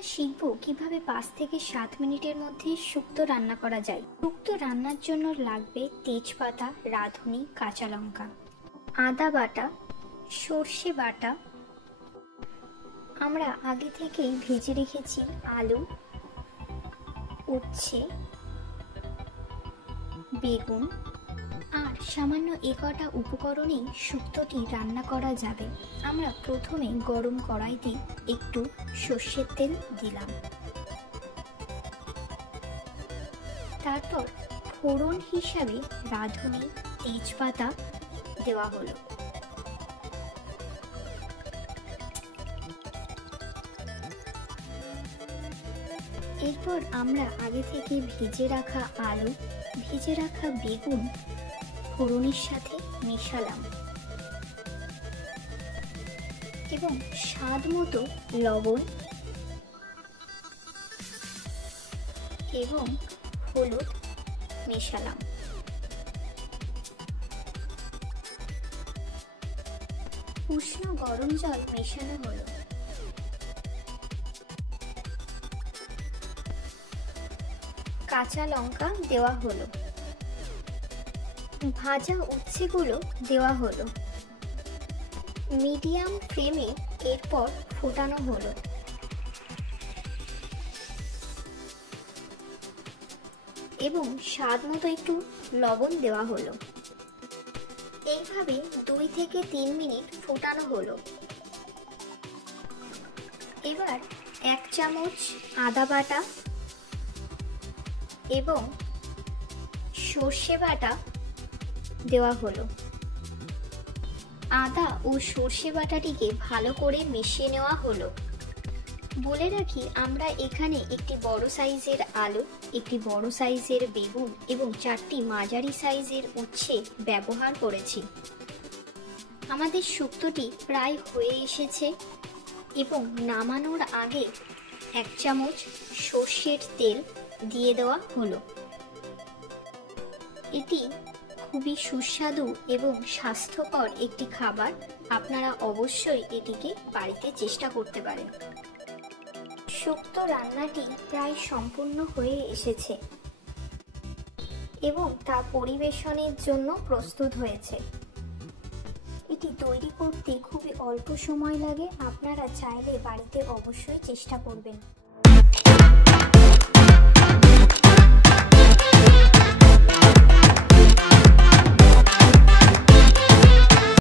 আমরা শিখব কিভাবে 5 থেকে 7 মিনিটের মধ্যে শুক্তো রান্না করা যায়। শুক্তো রান্নার জন্য লাগবে তেজপাতা, রাঁধুনি, কাঁচা লঙ্কা, আদা বাটা, সর্ষে বাটা। আমরা আগে থেকেই ভেজে রেখেছি আলু, উচ্ছে, বেগুন আর সামান্য কটা উপকরণেই শুক্তোটি রান্না করা যাবে। আমরা প্রথমে গরম কড়াইতে একটু সর্ষের তেল দিলাম, তারপর ফোড়ন হিসাবে রাঁধুনি, তেজপাতা দেওয়া হলো। এরপর আমরা আগে থেকে ভেজে রাখা আলু, ভেজে রাখা বেগুন ফোড়নের সাথে মেশালাম এবং স্বাদ মতো লবণ এবং হলুদ মেশালাম। উষ্ণ গরম জল মেশানো হলো। কাঁচা লঙ্কা দেওয়া হলো, ভাজা উচ্ছেগুলো দেওয়া হলো। মিডিয়াম ফ্লেমে এরপর ফোটানো হলো। এবং স্বাদ মতো একটু লবণ দেওয়া হলো। এইভাবে 2 থেকে 3 মিনিট ফোটানো হলো। এবার 1 চামচ আদা বাটা এবং সর্ষে বাটা দেওয়া হলো। আদা ও সর্ষে বাটাটিকে ভালো করে মিশিয়ে নেওয়া হলো। বলে রাখি, আমরা এখানে একটি বড় সাইজের আলু, একটি বড় সাইজের বেগুন এবং 4টি মাঝারি সাইজের উচ্ছে ব্যবহার করেছি। আমাদের শুক্তোটি প্রায় হয়ে এসেছে এবং নামানোর আগে 1 চামচ সর্ষের তেল দিয়ে দেওয়া হলো। এটি খুবই সুস্বাদু এবং স্বাস্থ্যকর একটি খাবার। আপনারা অবশ্যই এটিকে বাড়িতে চেষ্টা করতে পারেন। শুক্তো রান্নাটি প্রায় সম্পূর্ণ হয়ে এসেছে এবং তা পরিবেশনের জন্য প্রস্তুত হয়েছে। এটি তৈরি করতে খুবই অল্প সময় লাগে। আপনারা চাইলে বাড়িতে অবশ্যই চেষ্টা করবেন।